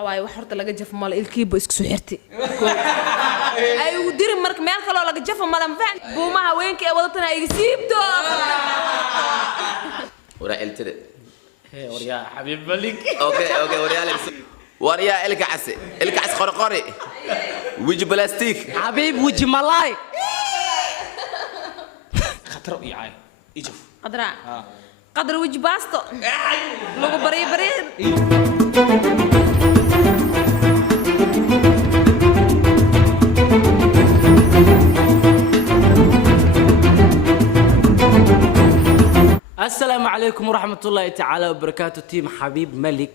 واي وحرت لقى جف مال الكيب اسكسو حرتي اي ودير مرك مeel kale oo laga jafo madan faan buumaha weenka ee wadatana ay siibto wara eltire وريا حبيب ملك اوكي وريا الكعس قرقري وجه بلاستيك حبيب وجه ملاي خطر يعاي يجف قدرا قدر وجه باستو لوgu bari السلام عليكم ورحمة الله تعالى وبركاته تيم حبيب ملك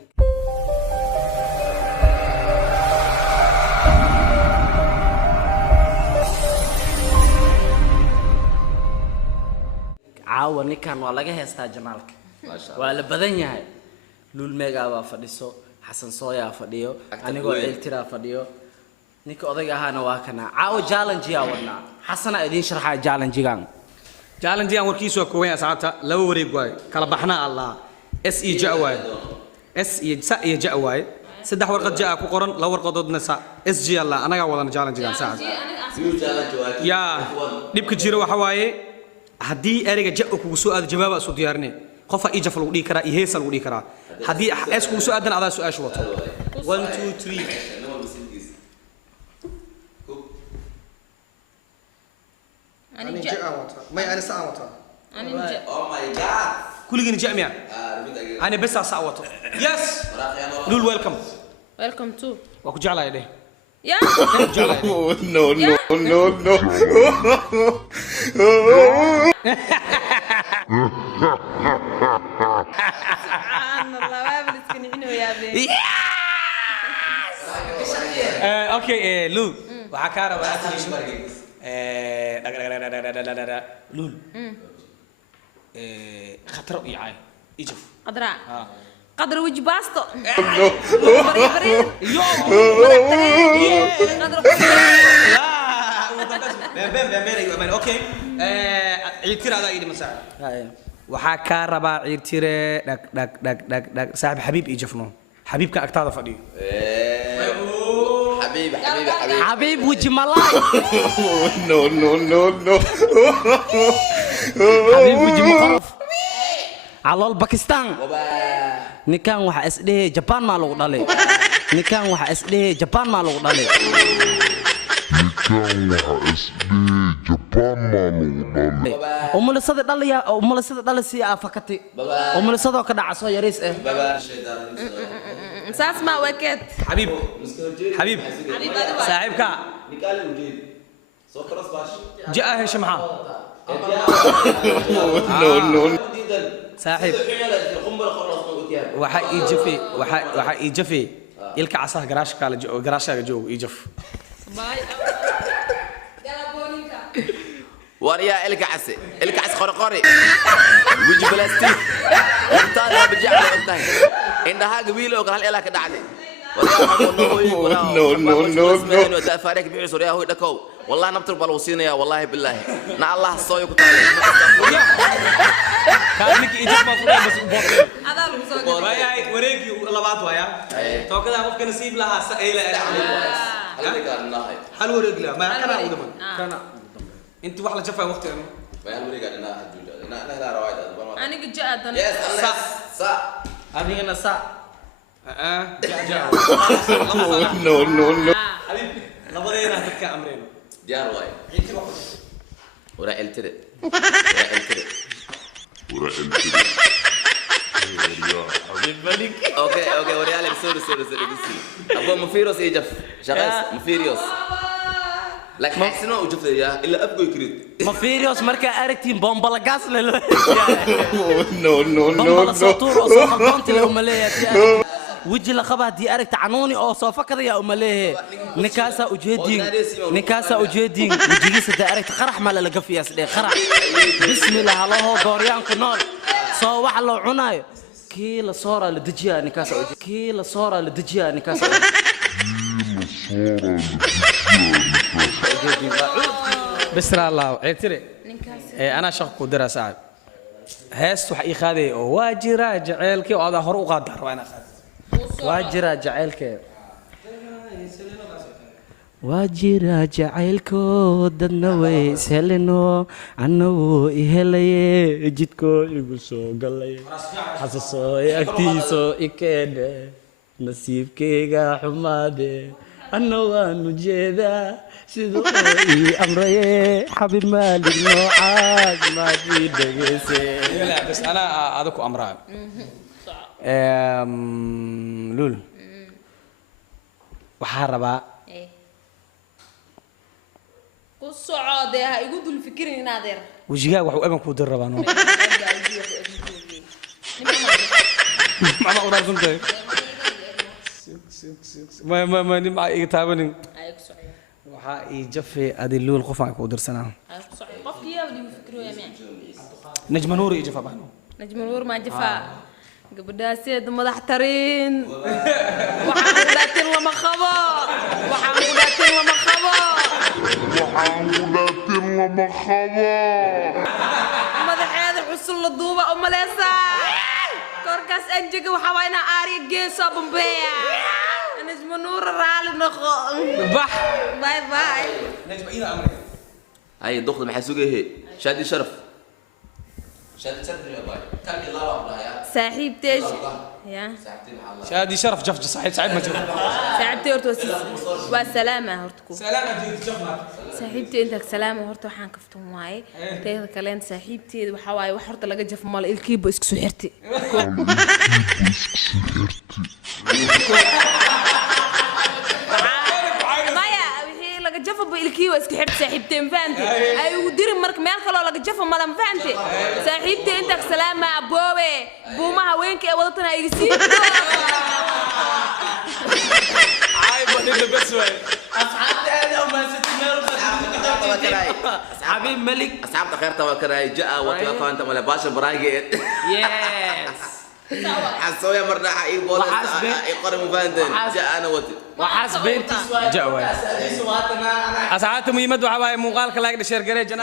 عاوني كان والله هيستا جمالك ما شاء الله ولا بدن yahay lul mega waa fadhiso xasan sooya fadhiyo anigoo ciltira fadhiyo ninka odayga ahana waa kana caaw challenge yaa wadna xasana idin sharxa challenge-gan challenge aan warkiisu waa kooban saacada laba wareeg waay kala baxna allah SE jawaay SE sa iyo jawaay saddex warqad jaa ku qoran laba warqadoodna sa SG allah anaga wadana challenge-gan saacada ya dibka jiro waxa waaye hadii ereyga jaa kugu soo aad jawaab soo diyaarinay qof ay jafal ugu dhigi kara iyo heesal ugu dhigi kara hadii es kugu soo aadan adaa su'aashu wato 1 2 3 أنا جاء ما أنا ساعة وطا أنا جاء oh my god كل جن جاء ميا أنا بس ساعة وطا يس نقول ويلكم welcome to وأكو جعله يده يا no سبحان الله ما بنسكن إنه يا بي أوكي لو وحكارة وأكل لول خطر يعاي يجف قدرا قدر وجه باستو لا اوكي عيرتير هذا ايدي مساعد waxaa ka rabaa ciirtire dhag saaxib xabiib ii jafno xabiibka agtaada fadhiyo حبيب وجه ملاي no حبيب وجه مخرف على الباكستان نكان waxa isdhehe Japan ma lagu dhalay نكان waxa isdhehe Japan ma lagu dhalay umulasada dhalay si afakati umulasada ka dhacaso yaris ساس ما وكت حبيب صاحبك جاء هشمها no صاحب waxa ii jafi ilka casaha garaashka joog ii jaf وريا الكعس قرقري وجه بلاستيك وقتها بجعل انتهي عندها قبيله وقال هل إلك دعلي no ودا فارق بيعس وريا هو دكو والله نبتر بالوصينا يا والله بالله نا الله صويك تعالى كانك إجابة مفروض بس هذا المسوق وياي وريكي لبعض ويا تو كذا ممكن نسيب لها سائلة هل وريك لا ما كان أقول كان أنت واحد شافها وقت يعني ما هل وريك أنا أنا لا روايد أنا قد جاء صح هذه أنا سا جاء no حبيبي نبغى نحكي أمرين ديار واي ورا التري اوكي وريالك سوري ابو مفيروس يجف شغال مفيروس لك ما حسنوا وجفت يا الا ابقوا يكريد مفيريوس marka aragtiin bombala gas leh no bombala sootur oo soo xaqoonti leh umaleeyay وجه لقبها دي أرك تعنوني أو صوفك ذي أو مليه نكاسة أجدين وجلس ده أرك تخرح مال لقفي أصلي خرح بسم الله الله قاريان كنار صوّح الله عناي كيل صورة لدجيا نكاسة بسر الله عتري أنا شق دراسات هاس وحقي خذي واجرا جعلك وهذا هروق قدر وأنا خذ واجرا جعلك waa jira jacaylkoo dadna way ishelino annaguu i helaye jidkoo igu soo galay xasasoo agtiisoo i keene nasiibkayga xumaade anna waanu jeedaa sidoo ii amraye xabib maalig noocaas maadii dhegeyse بس انا هذاك امراه لول waxaa rabaa ku socodee ha igu dul fikirin inaadeer wajigaaga wax uu eban ku dir rabaa no mama oran suntay ما نمع يتابعني ay ku socodee waxaa ii jafay adi luul qof aan ku dirsanaa ay ku socodee qofkii yaa wadi fikirooya miya najma nuur ii jafa baano najma nuur ma jafaa gabadhaaseed madax tarin waxaan ku dhaatin lama qabo waxaan ku dhaatin lama qabo madaxeeda xusul la duuba oo maleysaa korkaas anjaga waxaa waa inaa aariya geesoo bambeeya najma nuur raali noqo bax باي باي هاي الدخل ما حسوقه شادي شرف شادي شرف يا باي كان الله والله يا صاحبتي ايش يا شادي شرف جف صحيح سعيد ما جف صاحبتي هرتو والسلامة هرتكو سلامة دي جفنا صاحبتي انتك سلامة هرتو حان كفتم واي تيدا كلين صاحبتي waxaa waaye wax horta laga jaf mal ilkiiba isku soo xirti maya wixii laga jafo ba ilkiiba isku xirti saaxiibteen fahanti ay ugu dirin marka meel kale oo laga jafo malan fahanti saaxiibtay intak salaama aboobe buumaha haweenka ee wadatan ay iga sii عايب ودي بس وين حبيب ملك أصحاب خير توا كراي جاء وتوقع أنت ولا باشا برايجيت يس حسويا مرة يقول يقرب مباندن جاء أنا وتي وحسبت جاء وين أسعات مهمة وحواي مقال كلاك دشير جري جنال